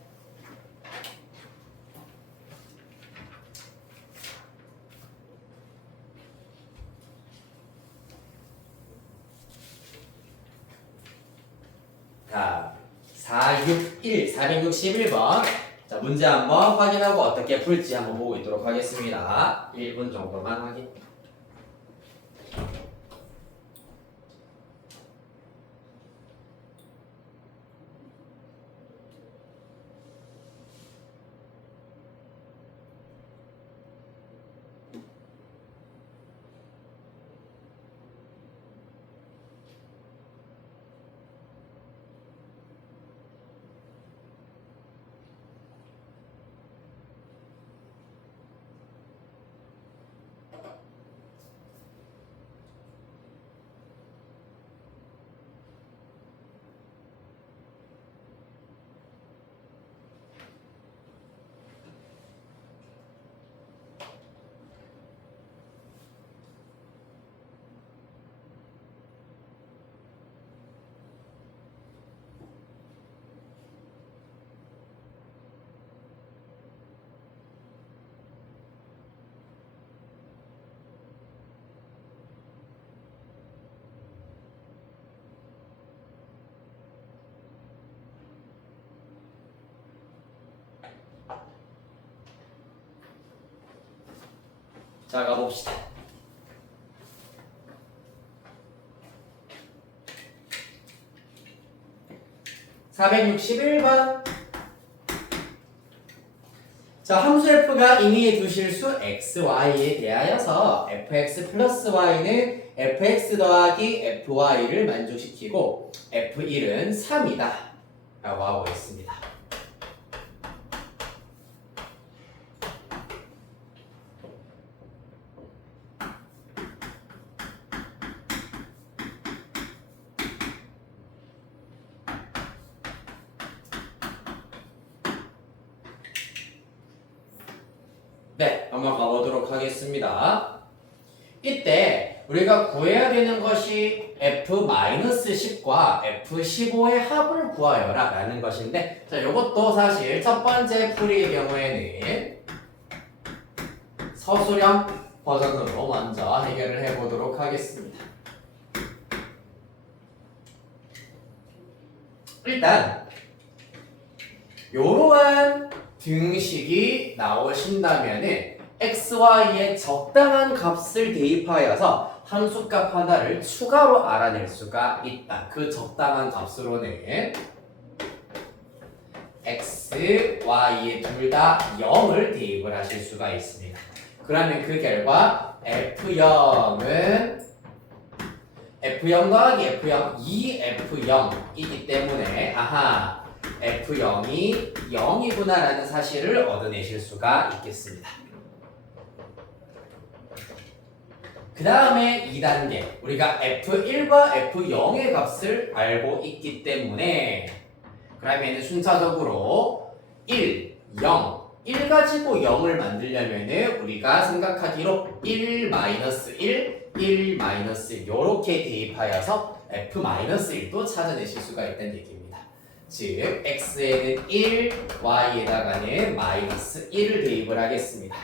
자, 461번. 자, 문제 한번 확인하고 어떻게 풀지 한번 보고 있도록 하겠습니다. 1분 정도만 확인. 자, 가봅시다. (461번) 자, 함수 f가 임의의 두 실수 x, y에 대하여서 fx 플러스 y는 fx 더하기 fy를 만족시키고 f1은 3이다 라고 하고 있습니다. 한번 가보도록 하겠습니다. 이때 우리가 구해야 되는 것이 F-10과 F15의 합을 구하여라 라는 것인데, 자, 이것도 사실 첫 번째 풀이의 경우에는 서술형 버전으로 먼저 해결을 해보도록 하겠습니다. 일단 이러한 등식이 나오신다면은 xy의 적당한 값을 대입하여서 함수값 하나를 추가로 알아낼 수가 있다. 그 적당한 값으로는 x, y의 둘 다 0을 대입을 하실 수가 있습니다. 그러면 그 결과 f0은 f0 더하기 f0, 2f0이기 때문에 아하, f0이 0이구나 라는 사실을 얻어내실 수가 있겠습니다. 그 다음에 2단계, 우리가 f1과 f0의 값을 알고 있기 때문에 그러면 순차적으로 1, 0, 1 가지고 0을 만들려면 우리가 생각하기로 1, 1, 1, 1 이렇게 대입하여서 f-1도 찾아내실 수가 있다는 얘기입니다. 즉 x에는 1, y에다가는 -1을 대입을 하겠습니다.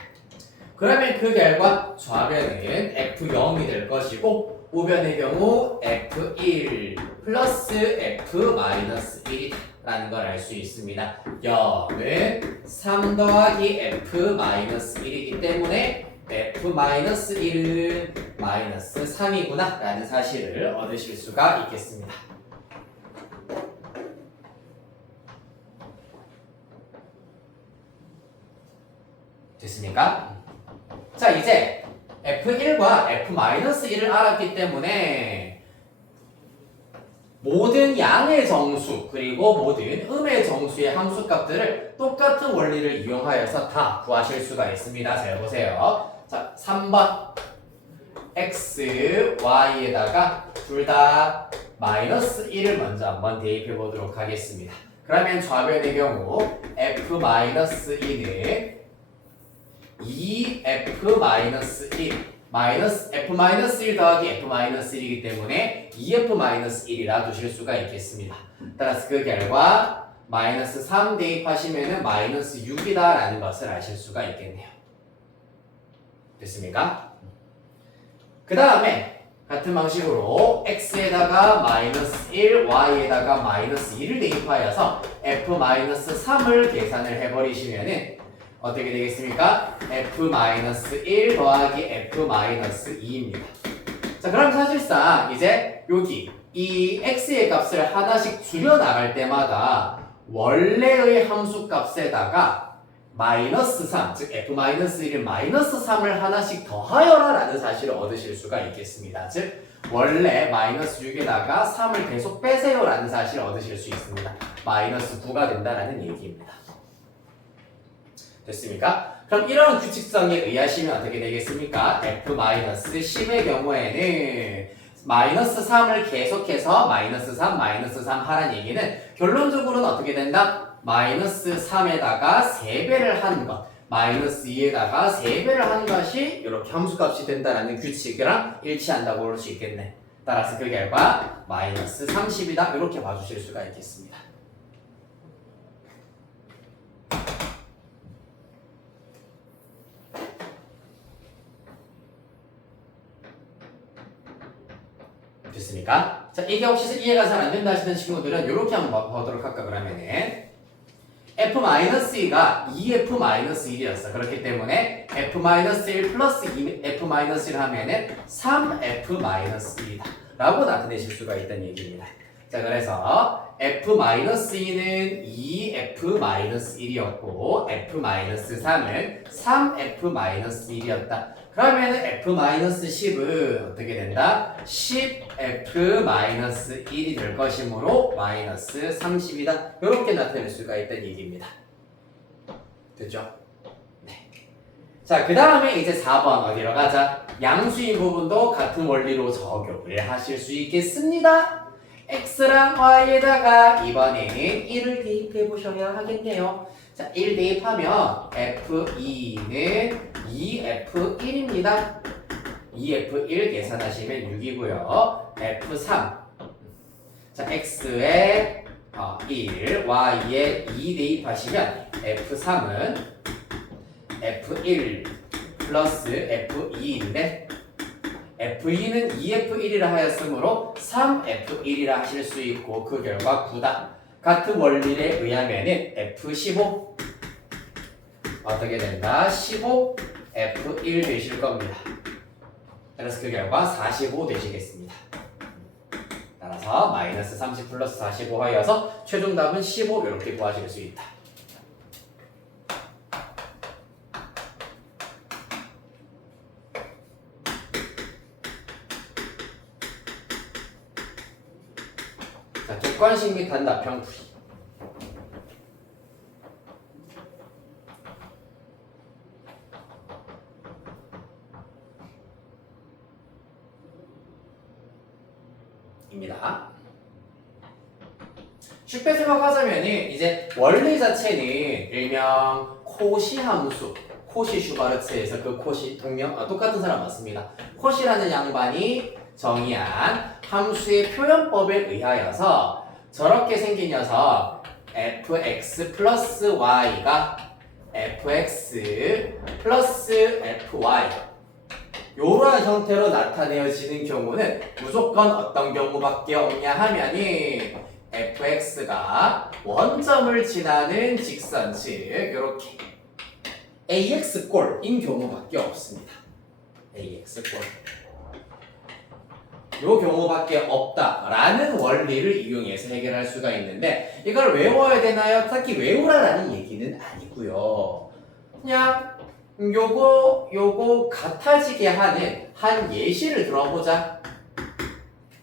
그러면 그 결과 좌변은 f0이 될 것이고 우변의 경우 f1 플러스 f-1이다 라는 걸 알 수 있습니다. 0은 3 더하기 f-1이기 때문에 f-1은 -3이구나 라는 사실을 얻으실 수가 있겠습니다. 됐습니까? 자, 이제 f1과 f-1을 알았기 때문에 모든 양의 정수 그리고 모든 음의 정수의 함수값들을 똑같은 원리를 이용하여서 다 구하실 수가 있습니다. 잘 보세요. 자, 3번 x, y에다가 둘 다 -1을 먼저 한번 대입해 보도록 하겠습니다. 그러면 좌변의 경우 f-1은 2f-1 f-1 더하기 f-1이기 때문에 2f-1이라 두실 수가 있겠습니다. 따라서 그 결과 -3 대입하시면 -6이다 라는 것을 아실 수가 있겠네요. 됐습니까? 그 다음에 같은 방식으로 x에다가 -1, y에다가 -2를 대입하여서 f-3을 계산을 해버리시면 어떻게 되겠습니까? f-1 더하기 f-2입니다. 자, 그럼 사실상 이제 여기 이 x의 값을 하나씩 줄여나갈 때마다 원래의 함수 값에다가 -3, 즉 f-1은 -3을 하나씩 더하여라 라는 사실을 얻으실 수가 있겠습니다. 즉 원래 -6에다가 3을 계속 빼세요 라는 사실을 얻으실 수 있습니다. -9가 된다라는 얘기입니다. 됐습니까? 그럼 이런 규칙성에 의하시면 어떻게 되겠습니까? f-10의 경우에는 -3을 계속해서 -3 하라는 얘기는 결론적으로는 어떻게 된다? -3에다가 3배를 한 것, -2에다가 3배를 한 것이 이렇게 함수값이 된다는 규칙이랑 일치한다고 볼 수 있겠네. 따라서 그 결과 -30이다 이렇게 봐주실 수가 있겠습니다. 됐습니까? 자, 이게 혹시 이해가 잘 안 된다 하시는 친구들은 이렇게 한번 보도록 할까 그러면은 f-2가 2f-1이었어. 그렇기 때문에 f-1 플러스 2f-1을 하면은 3f-1이다 라고 나타내실 수가 있다는 얘기입니다. 자, 그래서 f-2는 2f-1이었고 f-3은 3f-1이었다. 그러면 f-10은 어떻게 된다? 10f-1이 될 것이므로 -30이다. 이렇게 나타낼 수가 있다는 얘기입니다. 됐죠? 네. 자, 그 다음에 이제 4번 어디로 가자? 양수인 부분도 같은 원리로 적용을 하실 수 있겠습니다. x랑 y에다가 이번에는 1을 대입해 보셔야 하겠네요. 자, 1 대입하면 f2는 2F1입니다. 2F1 계산하시면 6이고요. F3. 자, X에 1, Y에 2 대입하시면 F3은 F1 플러스 F2인데 F2는 2F1이라 하였으므로 3F1이라 하실 수 있고 그 결과 9다. 같은 원리에 의하면은 F15 어떻게 된다? 15 F1 되실 겁니다. 그래서 그 결과 45 되시겠습니다. 따라서 마이너스 30 플러스 45 하여서 최종 답은 15 이렇게 구하실 수 있다. 자, 객관식 및 단답형 풀이. 입니다. 쉽게 생각하자면 이제 원리 자체는 일명 코시 함수, 코시 슈바르츠에서 그 코시 동명 똑같은 사람 맞습니다. 코시라는 양반이 정의한 함수의 표현법에 의하여서 저렇게 생긴 녀석 fx 플러스 y가 fx 플러스 fy 이러한 형태로 나타내어지는 경우는 무조건 어떤 경우밖에 없냐 하면이 fx가 원점을 지나는 직선 즉 이렇게 ax골인 경우밖에 없습니다. ax골 이 경우밖에 없다라는 원리를 이용해서 해결할 수가 있는데 이걸 외워야 되나요? 딱히 외우라라는 얘기는 아니고요. 그냥 요거 같아지게 하는 한 예시를 들어보자.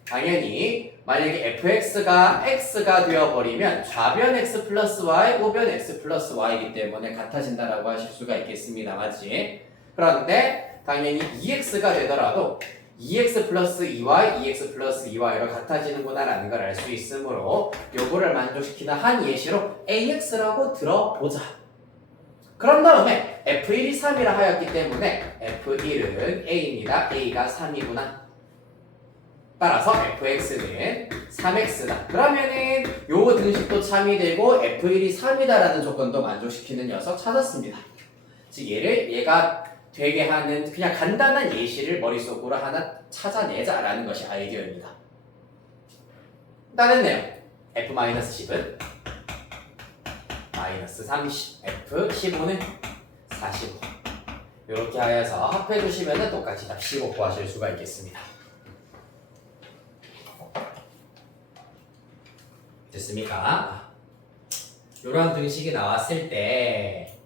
당연히 만약에 fx가 x가 되어버리면 좌변 x 플러스 y, 우변 x 플러스 y이기 때문에 같아진다라고 하실 수가 있겠습니다. 맞지? 그런데 당연히 2x가 되더라도 2x 플러스 2y, 2x 플러스 2y로 같아지는구나 라는 걸 알 수 있으므로 요거를 만족시키는 한 예시로 ax라고 들어보자. 그런 다음에 F1이 3이라 하였기 때문에 F1은 A입니다. A가 3이구나. 따라서 fx는 3x다. 그러면은 요 등식도 참이 되고 F1이 3이다라는 조건도 만족시키는 녀석 찾았습니다. 즉 얘가 되게 하는 그냥 간단한 예시를 머릿속으로 하나 찾아내자라는 것이 아이디어입니다. 따냈네요. F-10은 마이너스 30, F15는 45. 이렇게 하여서 합해 주시면 똑같이 답 15 구하실 수가 있겠습니다. 됐습니까? 이런 등식이 나왔을 때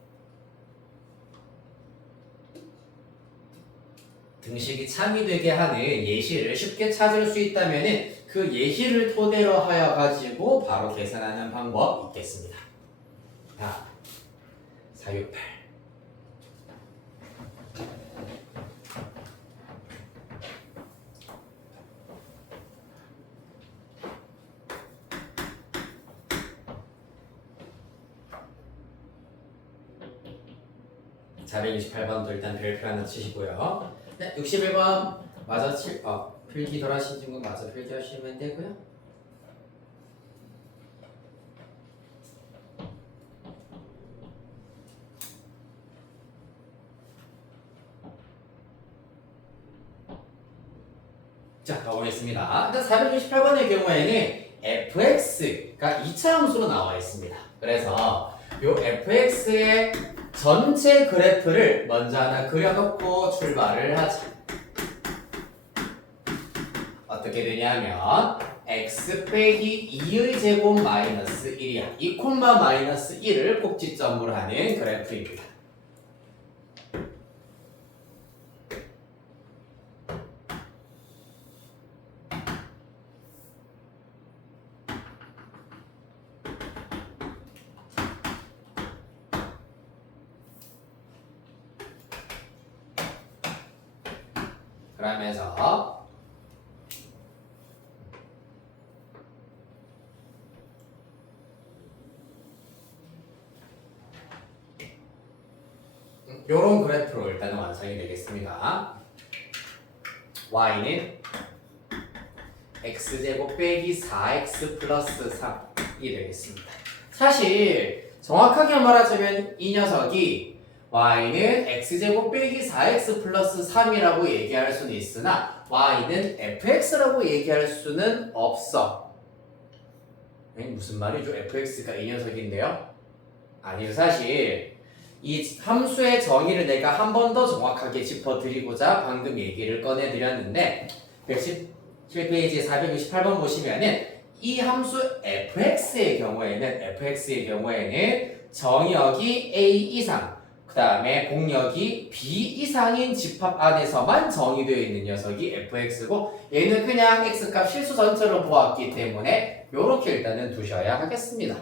등식이 참이 되게 하는 예시를 쉽게 찾을 수 있다면 그 예시를 토대로 하여 가지고 바로 계산하는 방법 있겠습니다. 자, 468 468번도 일단 별표 하나 치시고요. 네, 61번 마저 필기 덜하신 친구 마저 필기하시면 되고요. 자, 가보겠습니다. 일단 468번의 경우에는 fx가 2차 함수로 나와 있습니다. 그래서 이 fx의 전체 그래프를 먼저 하나 그려놓고 출발을 하자. 어떻게 되냐면 x 빼기 2의 제곱 마이너스 1이야. 2 콤마 마이너스 1을 꼭지점으로 하는 그래프입니다. 그러면서 요런 그래프로 일단은 완성이 되겠습니다. y는 x제곱 빼기 4x 플러스 3이 되겠습니다. 사실 정확하게 말하자면 이 녀석이 y는 x제곱 빼기 4x 플러스 3이라고 얘기할 수는 있으나 y는 fx라고 얘기할 수는 없어. 무슨 말이죠? fx가 이 녀석인데요? 아니요, 사실 이 함수의 정의를 내가 한 번 더 정확하게 짚어드리고자 방금 얘기를 꺼내드렸는데 117페이지 468번 보시면은 이 함수 fx의 경우에는 정역이 a 이상 그 다음에 공역이 b 이상인 집합 안에서만 정의되어 있는 녀석이 fx고 얘는 그냥 x값 실수 전체로 보았기 때문에 이렇게 일단은 두셔야 하겠습니다.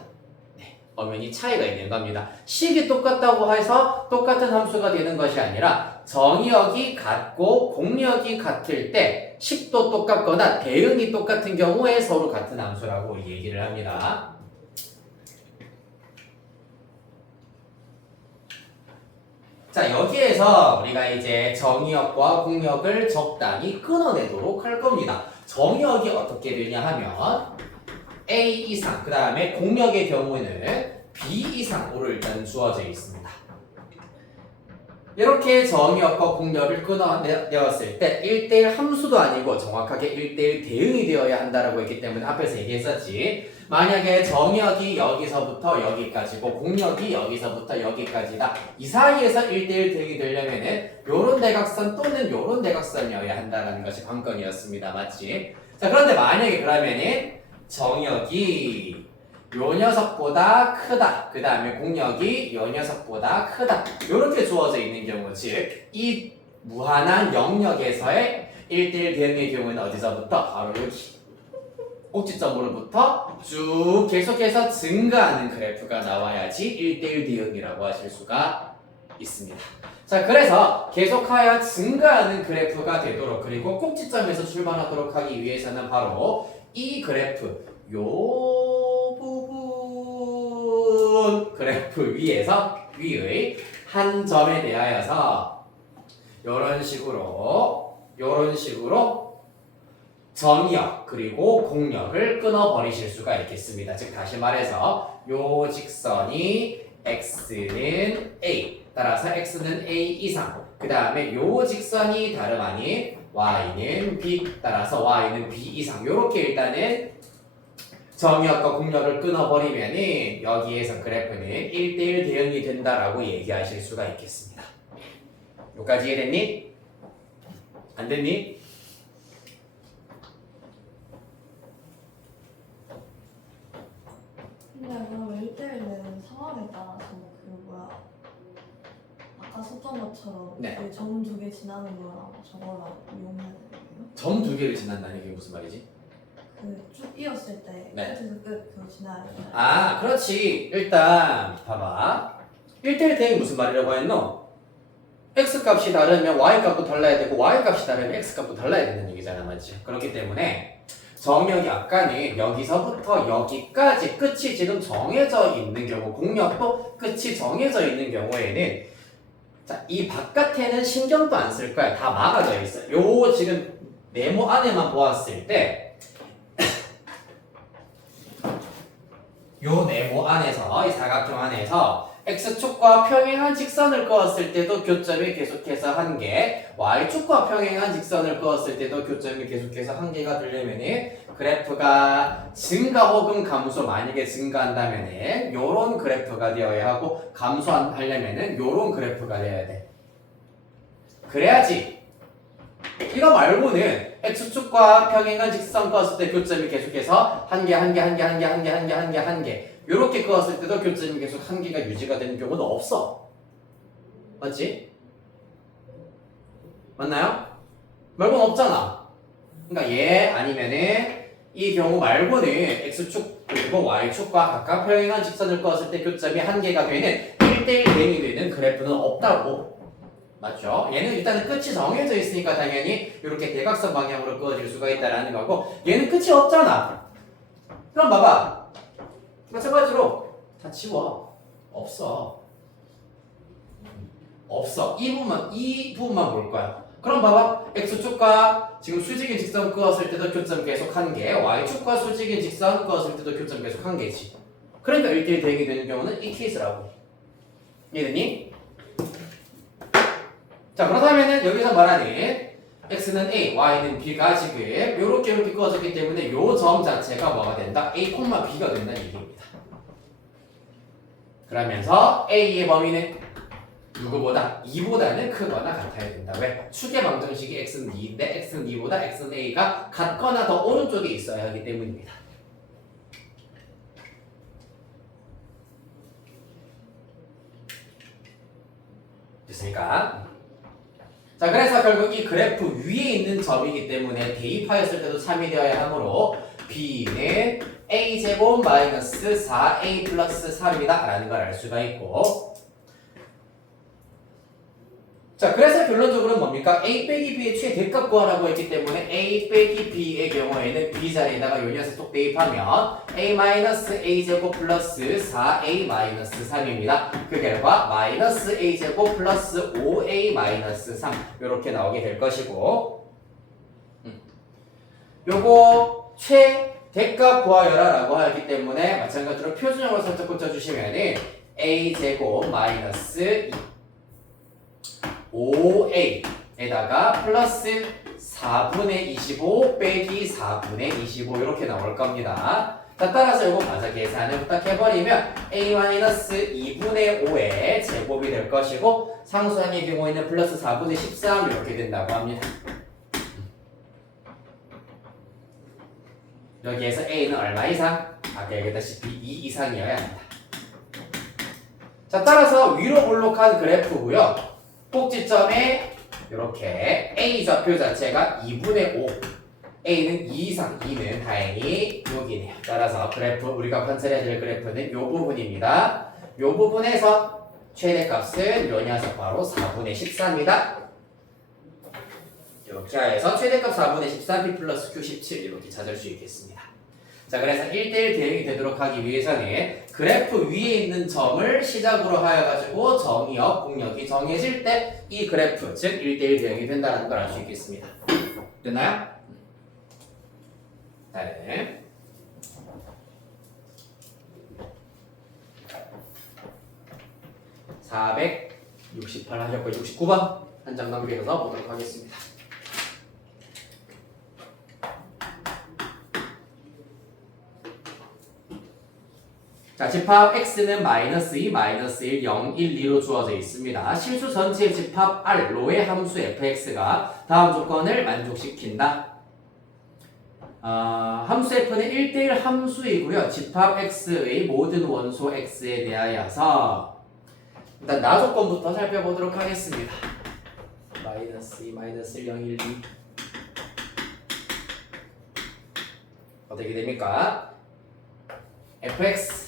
엄연히 차이가 있는 겁니다. 식이 똑같다고 해서 똑같은 함수가 되는 것이 아니라 정의역이 같고 공역이 같을 때 식도 똑같거나 대응이 똑같은 경우에 서로 같은 함수라고 얘기를 합니다. 자, 여기에서 우리가 이제 정의역과 공역을 적당히 끊어내도록 할 겁니다. 정의역이 어떻게 되냐 하면 A 이상, 그 다음에 공역의 경우에는 B 이상으로 일단 주어져 있습니다. 이렇게 정의역과 공역을 끊어내었을 때 1대1 함수도 아니고 정확하게 1대1 대응이 되어야 한다라고 했기 때문에 앞에서 얘기했었지. 만약에 정의역이 여기서부터 여기까지고 공역이 여기서부터 여기까지다. 이 사이에서 1대1 대응이 되려면은 요런 대각선 또는 요런 대각선이어야 한다는 것이 관건이었습니다. 맞지? 자, 그런데 만약에 그러면은 정역이 요 녀석보다 크다. 그 다음에 공역이 요 녀석보다 크다. 요렇게 주어져 있는 경우, 즉 이 무한한 영역에서의 1대1 대응의 경우는 어디서부터? 바로 여기 꼭지점으로부터 쭉 계속해서 증가하는 그래프가 나와야지 1대1 대응이라고 하실 수가 있습니다. 자, 그래서 계속하여 증가하는 그래프가 되도록 그리고 꼭지점에서 출발하도록 하기 위해서는 바로 이 그래프 요 부분 그래프 위의 한 점에 대하여서 요런 식으로 정역 그리고 공역을 끊어버리실 수가 있겠습니다. 즉 다시 말해서 요 직선이 x는 a 따라서 x는 a 이상 그 다음에 요 직선이 다름 아닌 y는 b 따라서 y는 b 이상 요렇게 일단은 정역과 공역을 끊어버리면은 여기에서 그래프는 1대1 대응이 된다라고 얘기하실 수가 있겠습니다. 여기까지 이해됐니? 안 됐니? 근데 그럼 1대1은 상황에 따라서 아까 썼던 것처럼 네. 그 점 두 개 지나는 거랑 저거랑 이용해야 되거든요? 점 두 개를 지난다는 게 무슨 말이지? 그 쭉 이었을 때 네. 끝에서 끝 그거 지나야 되잖아요. 아, 그렇지. 일단 봐봐. 1대1 대응이 무슨 말이라고 했노? x값이 다르면 y값도 달라야 되고 y값이 다르면 x값도 달라야 되는 얘기잖아, 맞지? 그렇기 때문에 정역이 아까는 여기서부터 여기까지 끝이 지금 정해져 있는 경우 공역도 끝이 정해져 있는 경우에는 자, 이 바깥에는 신경도 안 쓸 거야. 다 막아져 있어. 요 지금 네모 안에만 보았을 때 요 네모 안에서 이 사각형 안에서 x축과 평행한 직선을 그었을 때도 교점이 계속해서 1개 y축과 평행한 직선을 그었을 때도 교점이 계속해서 1개가 되려면은 그래프가 증가 혹은 감소 만약에 증가한다면은 요런 그래프가 되어야 하고 감소하려면은 요런 그래프가 되어야 돼. 그래야지 이거 말고는 x축과 평행한 직선 그었을 때 교점이 계속해서 1개 요렇게 그었을 때도 교점이 계속 1개가 유지가 되는 경우는 없어. 맞지? 맞나요? 말고는 없잖아. 그러니까 얘 아니면은 이 경우 말고는 x축 그리고 y축과 각각 평행한 직선을 그었을 때 교점이 1개가 되는 1대1 대응이 되는 그래프는 없다고. 맞죠? 얘는 일단은 끝이 정해져 있으니까 당연히 이렇게 대각선 방향으로 그어질 수가 있다라는 거고 얘는 끝이 없잖아. 그럼 봐봐. 마찬가지로 다 지워. 없어. 없어. 이 부분만 볼 거야. 그럼 봐봐. x축과 지금 수직인 직선 그었을 때도 교점 계속 한 개, y축과 수직인 직선 그었을 때도 교점 계속 한 개지. 그러니까 1대1 대응이 되는 경우는 이 케이스라고. 이해됐니? 자, 그렇다면은 여기서 말하는 x는 a, y는 b가 지금 이렇게 그어졌기 때문에 요 점 자체가 뭐가 된다? a, b가 된다는 얘기입니다. 그러면서 a의 범위는 누구보다 2보다는 크거나 같아야 된다. 왜? 축의 방정식이 x는 2인데 x는 2보다 x는 a가 같거나 더 오른쪽에 있어야 하기 때문입니다. 됐습니까? 자, 그래서 결국 이 그래프 위에 있는 점이기 때문에 대입하였을 때도 참이되어야 하므로 b는 a제곱 마이너스 4a 플러스 3이다 라는 걸 알 수가 있고, 자, 그래서 결론적으로는 뭡니까? a 빼기 b의 최대값 구하라고 했기 때문에 a 빼기 b의 경우에는 b 자리에다가 요 녀석 톡 대입하면 a 마이너스 a 제곱 플러스 4a 마이너스 3입니다. 그 결과 마이너스 a 제곱 플러스 5a 마이너스 3 이렇게 나오게 될 것이고, 요거 최대값 구하여라 라고 하기 때문에 마찬가지로 표준형으로 살짝 꽂아주시면은 a 제곱 마이너스 5a에다가 플러스 4분의 25 빼기 4분의 25 이렇게 나올 겁니다. 자, 따라서 이거 맞아 계산을 부탁해버리면 a-2분의 5의 제곱이 될 것이고 상수항의 경우에는 플러스 4분의 13 이렇게 된다고 합니다. 여기에서 a는 얼마 이상? 아까 얘기했다시피 2 이상이어야 합니다. 자, 따라서 위로 볼록한 그래프고요. 꼭지점에 이렇게 a 좌표 자체가 2분의 5, a는 2 이상, 2는 다행히 여기네요. 따라서 그래프 우리가 관찰해야 될 그래프는 이 부분입니다. 이 부분에서 최대값은 요 녀석 바로 4분의 13이다. 이렇게 해서 최대값 4분의 13, p 플러스 q 17 이렇게 찾을 수 있겠습니다. 자, 그래서 1대1 대응이 되도록 하기 위해서는 그래프 위에 있는 점을 시작으로 하여가지고 정의역, 공역이 정해질 때 이 그래프, 즉 1대1 대응이 된다는 걸 알 수 있겠습니다. 됐나요? 네. (468) 하셨고 69번 한 장 넘겨서 보도록 하겠습니다. 자, 집합 x는 마이너스 2, 마이너스 1, 0, 1, 2로 주어져 있습니다. 실수 전체의 집합 R, 로의 함수 fx가 다음 조건을 만족시킨다. 함수 f는 1대1 함수이고요. 집합 x의 모든 원소 x에 대하여서 일단 나 조건부터 살펴보도록 하겠습니다. 마이너스 2, 마이너스 1, 0, 1, 2 어떻게 됩니까? fx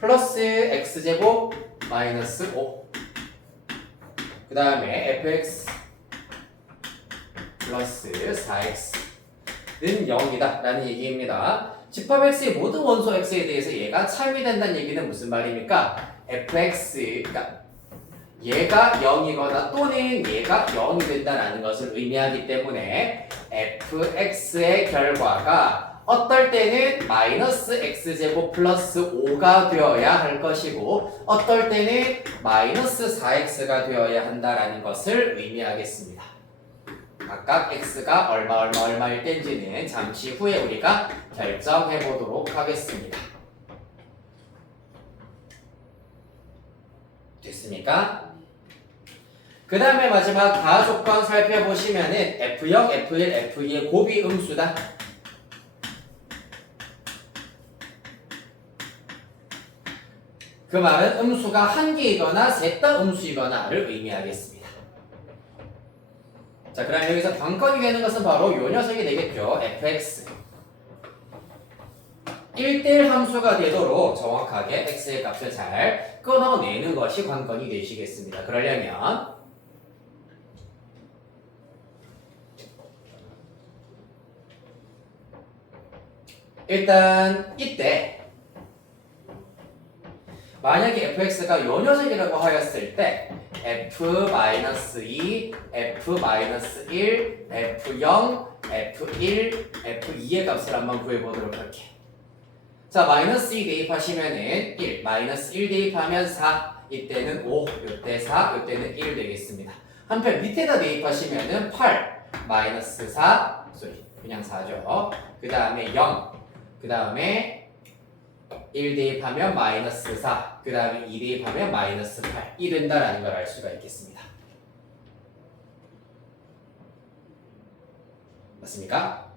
플러스 x제곱 마이너스 5 그 다음에 fx 플러스 4x는 0이다 라는 얘기입니다. 집합 x의 모든 원소 x에 대해서 얘가 참이 된다는 얘기는 무슨 말입니까? fx가 얘가 0이거나 또는 얘가 0이 된다는 것을 의미하기 때문에 fx의 결과가 어떨 때는 마이너스 x제곱 플러스 5가 되어야 할 것이고 어떨 때는 마이너스 4x가 되어야 한다라는 것을 의미하겠습니다. 각각 x가 얼마일 때인지는 잠시 후에 우리가 결정해 보도록 하겠습니다. 됐습니까? 그 다음에 마지막 가조건 살펴보시면은 F0, F1, F2의 곱이 음수다. 그 말은 음수가 한 개이거나 셋 다 음수이거나를 의미하겠습니다. 자, 그럼 여기서 관건이 되는 것은 바로 요 녀석이 되겠죠. fx 1대1 함수가 되도록 정확하게 x의 값을 잘 끊어내는 것이 관건이 되시겠습니다. 그러려면 일단 이때 만약에 fx가 요 녀석이라고 하였을 때 f-2, f-1, f0, f1, f2의 값을 한번 구해보도록 할게요. 자, 마이너스 2 대입하시면은 1, 마이너스 1 대입하면 4, 이때는 5, 이때 4, 이때는 1 되겠습니다. 한편 밑에다 대입하시면은 8, 마이너스 4, 그냥 4죠. 그 다음에 0, 그 다음에 1 대입하면 마이너스 4, 그 다음에 2 대입하면 마이너스 8, 이 된다라는 걸 알 수가 있겠습니다. 맞습니까?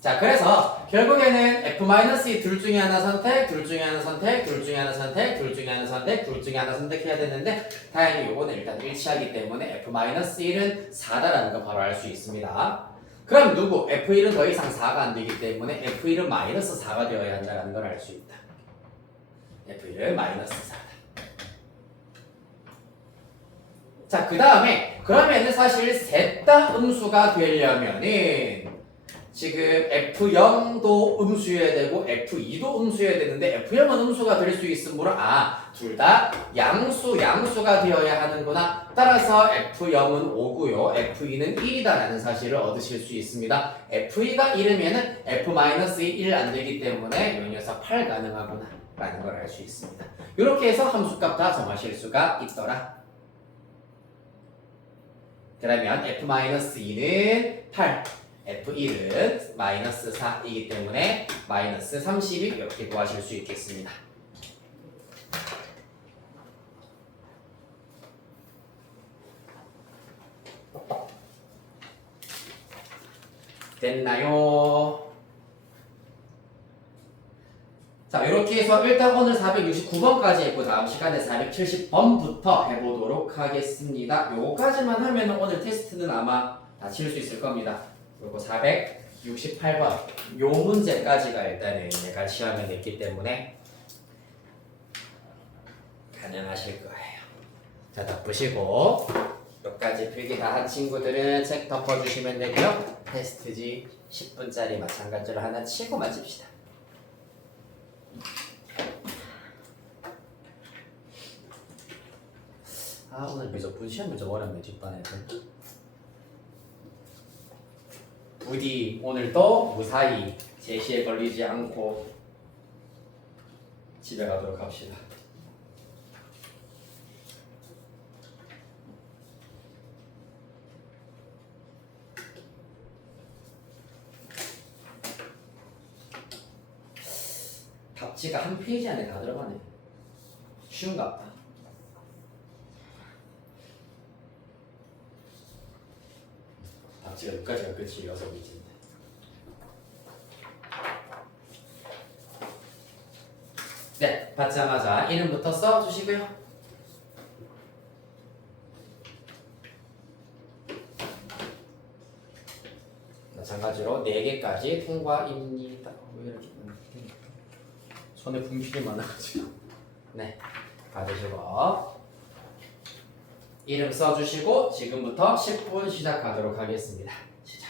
자, 그래서 결국에는 f-2 둘 중에 하나 선택, 둘 중에 하나 선택, 둘 중에 하나 선택, 둘 중에 하나 선택, 둘 중에 하나 선택해야 되는데 다행히 요거는 일단 일치하기 때문에 f-1은 4다라는 거 바로 알 수 있습니다. 그럼 누구? f1은 더 이상 4가 안 되기 때문에 f1은 마이너스 4가 되어야 한다는 걸 알 수 있다. f1은 마이너스 4다. 자, 그 다음에 그러면은 사실 셋 다 음수가 되려면은 지금 F0도 음수여야 되고 F2도 음수여야 되는데 F0은 음수가 될 수 있으므로 둘 다 양수가 되어야 하는구나. 따라서 F0은 5고요. F2는 1이다라는 사실을 얻으실 수 있습니다. F2가 1이면은 F-1 1 안 되기 때문에 이 녀석 8 가능하구나 라는 걸 알 수 있습니다. 이렇게 해서 함수값 다 정하실 수가 있더라. 그러면 F-2는 8, F1은 마이너스 4이기 때문에 마이너스 30이 이렇게 구하실 수 있겠습니다. 됐나요? 자, 이렇게 해서 일단 오늘 469번까지 했고 다음 시간에 470번부터 해보도록 하겠습니다. 요거까지만 하면 오늘 테스트는 아마 다 칠 수 있을 겁니다. 그리고 468번 요 문제까지가 일단은 내가 시험에 냈기 때문에 가능하실 거예요. 자, 다 보시고 여기까지 필기 다 한 친구들은 책 덮어주시면 되고요. 테스트지 10분짜리 마찬가지로 하나 치고 마칩시다. 오늘 미적분 시험이 좀 어렵네. 뒷반에도 부디 오늘도 무사히 제시에 걸리지 않고 집에 가도록 합시다. 답지가 한 페이지 안에 다 들어가네. 쉬운가 보다. 답지가 여기까지가 끝이 6페이지인데. 네, 받자마자 이름부터 써주시고요. 마찬가지로 4개까지 통과입니다. 왜 이렇게 손에 분필이 많아가지고. 네, 받으시고 이름 써주시고 지금부터 10분 시작하도록 하겠습니다. 시작.